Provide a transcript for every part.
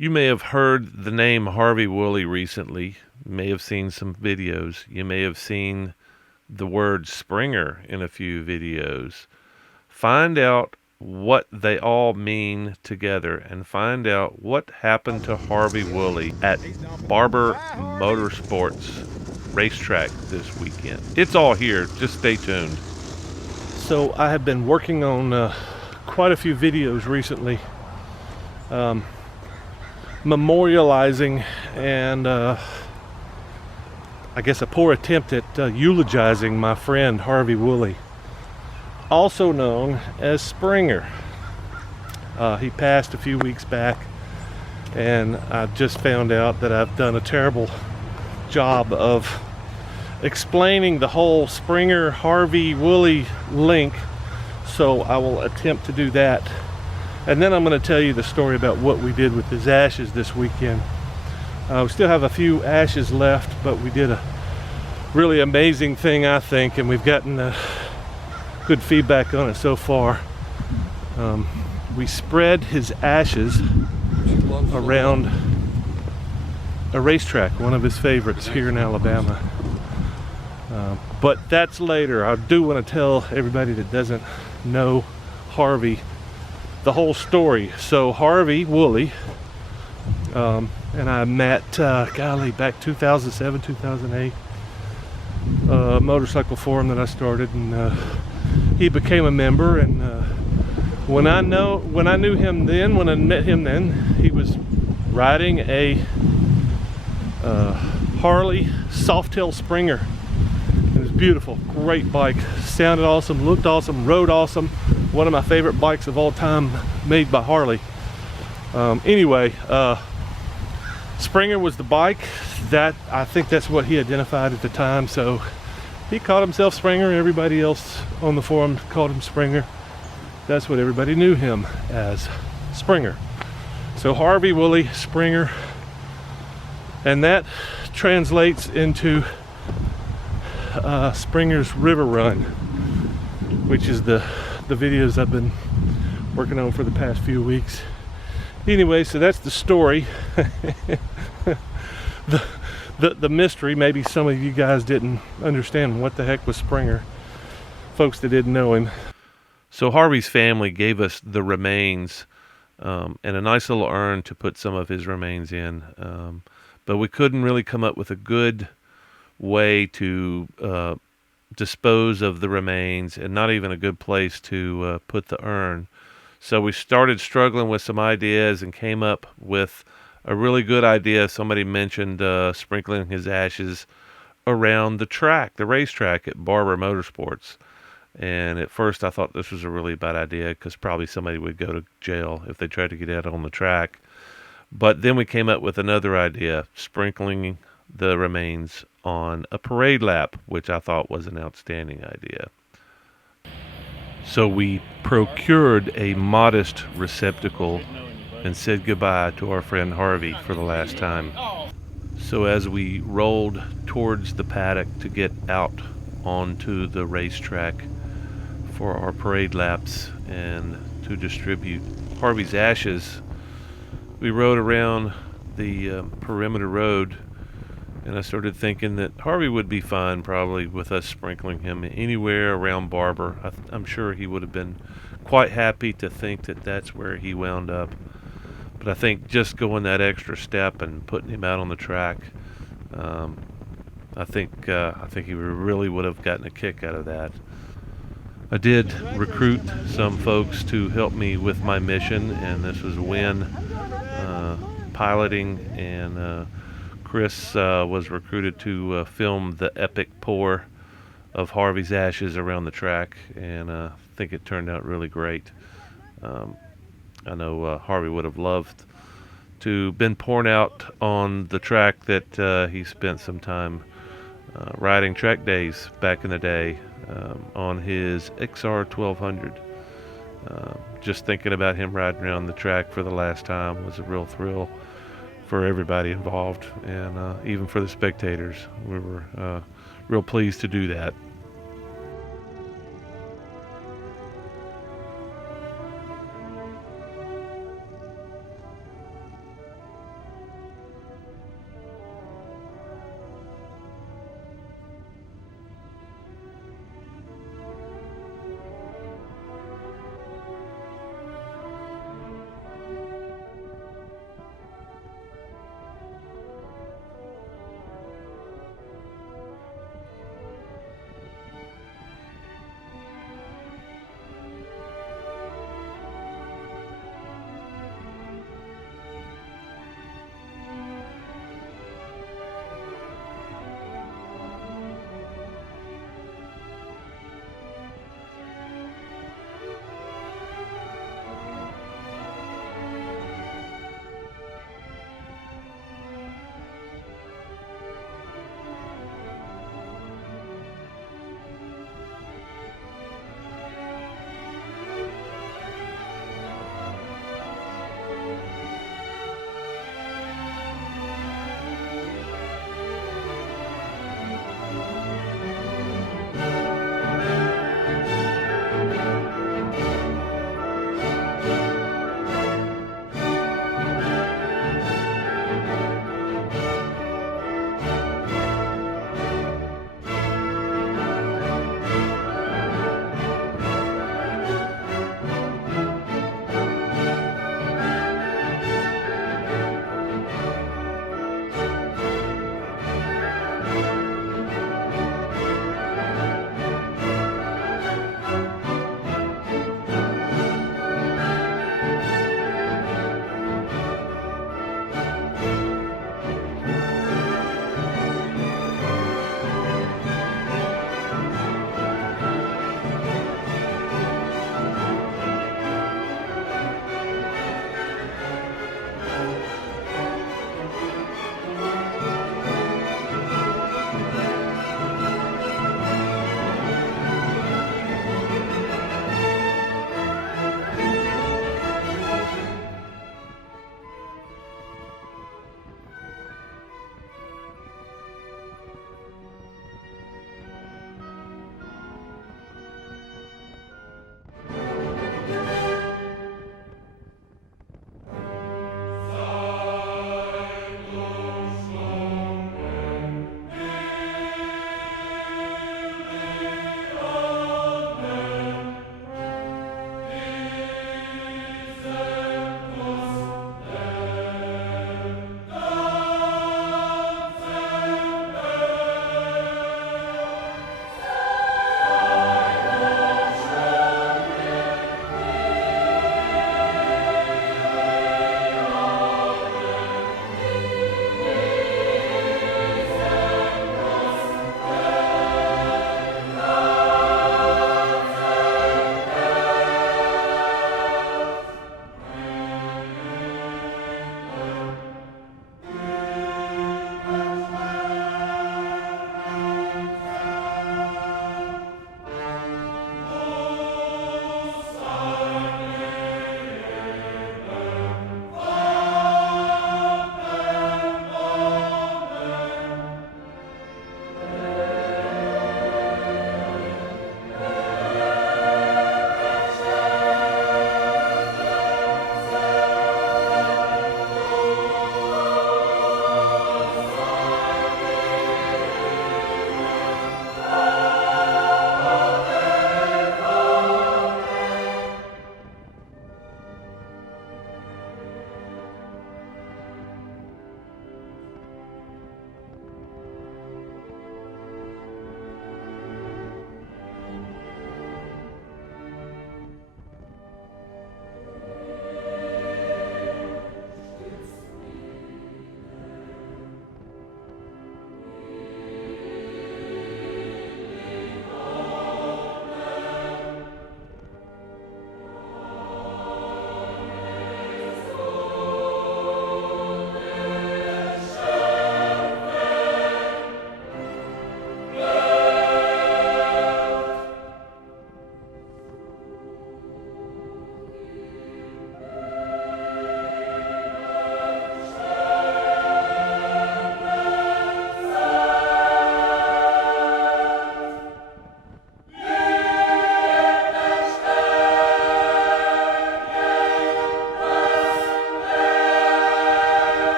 You may have heard the name Harvey Woolley recently. You may have seen some videos. You may have seen the word Springer in a few videos. Find out what they all mean together and find out what happened to Harvey Woolley at Barber Motorsports racetrack this weekend. It's all here. Just stay tuned. So I have been working on quite a few videos recently, memorializing and I guess a poor attempt at eulogizing my friend Harvey Woolley, also known as Springer. He passed a few weeks back, and I just found out that I've done a terrible job of explaining the whole Springer Harvey Woolley link, so I will attempt to do that. And then I'm going to tell you the story about what we did with his ashes this weekend. We still have a few ashes left, but we did a really amazing thing, I think, and we've gotten good feedback on it so far. We spread his ashes around a racetrack, one of his favorites here in Alabama. But that's later. I do want to tell everybody that doesn't know Harvey the whole story. So Harvey Woolley and I met, back 2007, 2008, motorcycle forum that I started, and he became a member. And when I knew him then, when I met him then, he was riding a Harley Softail Springer. It was beautiful, great bike, sounded awesome, looked awesome, rode awesome. One of my favorite bikes of all time, made by Harley. Anyway, Springer was the bike. That, I think that's what he identified at the time. So he called himself Springer. Everybody else on the forum called him Springer. That's what everybody knew him as, Springer. So Harvey Woolley, Springer, and that translates into Springer's River Run, which is the videos I've been working on for the past few weeks. Anyway, so that's the story. the mystery. Maybe some of you guys didn't understand what the heck was Springer, folks that didn't know him. So Harvey's family gave us the remains and a nice little urn to put some of his remains in, but we couldn't really come up with a good way to dispose of the remains, and not even a good place to put the urn. So we started struggling with some ideas and came up with a really good idea. Somebody mentioned sprinkling his ashes around the track, the racetrack at Barber Motorsports. And at first I thought this was a really bad idea, because probably somebody would go to jail if they tried to get out on the track. But then we came up with another idea, sprinkling the remains on a parade lap, which I thought was an outstanding idea. So we procured a modest receptacle and said goodbye to our friend Harvey for the last time. So as we rolled towards the paddock to get out onto the racetrack for our parade laps and to distribute Harvey's ashes, we rode around the perimeter road, and I started thinking that Harvey would be fine probably with us sprinkling him anywhere around Barber. I'm sure he would have been quite happy to think that that's where he wound up. But I think just going that extra step and putting him out on the track, I think he really would have gotten a kick out of that. I did recruit some folks to help me with my mission, and this was Wynn piloting, and Chris was recruited to film the epic pour of Harvey's ashes around the track, and I think it turned out really great. I know Harvey would have loved to been poured out on the track that he spent some time riding track days back in the day on his XR 1200. Just thinking about him riding around the track for the last time was a real thrill for everybody involved, and even for the spectators. We were real pleased to do that.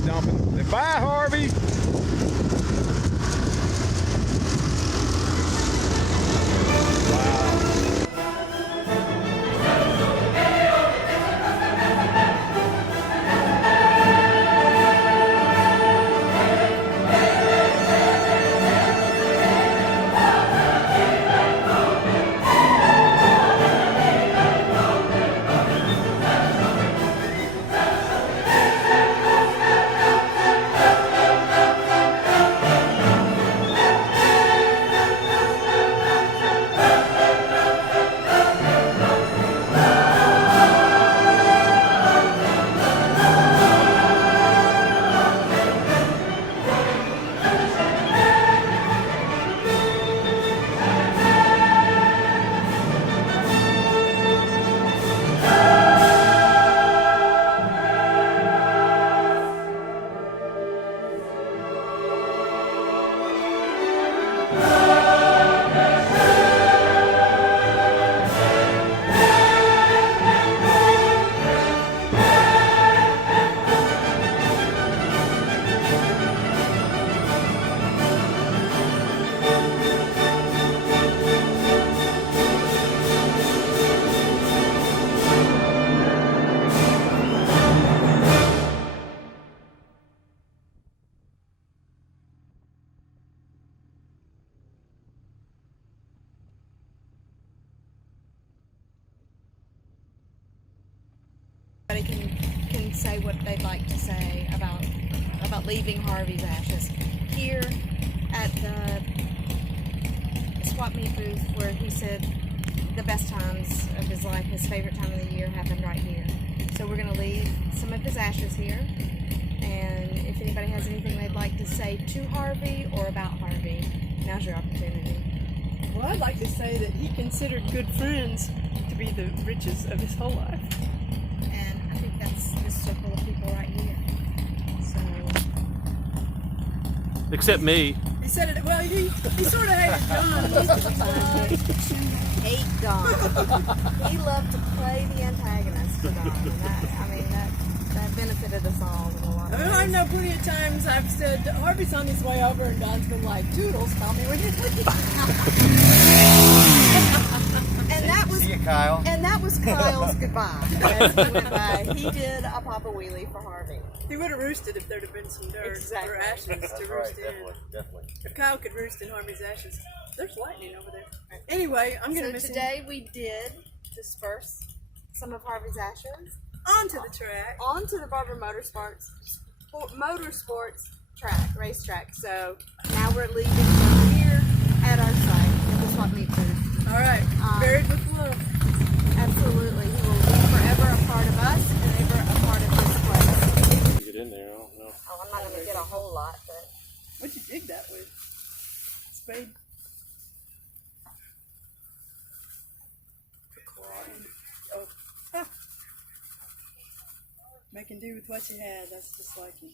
Harvey's dumping. Bye, Harvey. Can say what they'd like to say about leaving Harvey's ashes here at the swap meet booth, where he said the best times of his life, his favorite time of the year, happened right here. So we're going to leave some of his ashes here, and if anybody has anything they'd like to say to Harvey or about Harvey, now's your opportunity. Well, I'd like to say that he considered good friends to be the riches of his whole life. And I think that's this circle of people right here. So, Except me. He said it, well, he sort of hated John most of the time. hate Don. He loved to play the antagonist to Don. And that benefited us all in a lot of ways. I know plenty of times I've said, Harvey's on his way over, and Don's been like, Toodles, call me when you leave. See you, Kyle. And that was Kyle's goodbye. As he went by, he did a Papa Wheelie for Harvey. He would have roosted if there'd have been some dirt or ashes to roost in. Definitely. If Kyle could roost in Harvey's ashes. There's lightning over there. Anyway, I'm going to miss today we did disperse some of Harvey's ashes onto the track. Onto the Barber Motorsports track, racetrack. So now we're leaving from here at our site at the swap meet booth. All right, buried with love. Absolutely. He will be forever a part of us and ever a part of this place. Get in there, I don't know. Oh, I'm not going to get a whole lot, but... What'd you dig that with? Spade? Oh. Huh. Making do with what you had, that's just like you.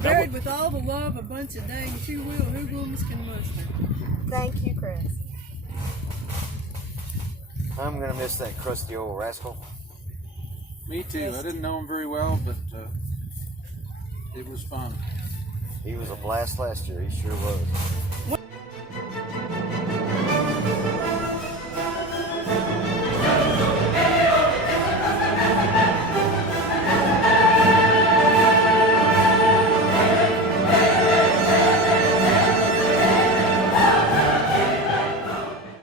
Buried with all the love a bunch of dang two-wheel hoodlums can muster. Thank you, Chris. I'm gonna miss that crusty old rascal. Me too. I didn't know him very well, but it was fun. He was a blast last year. He sure was.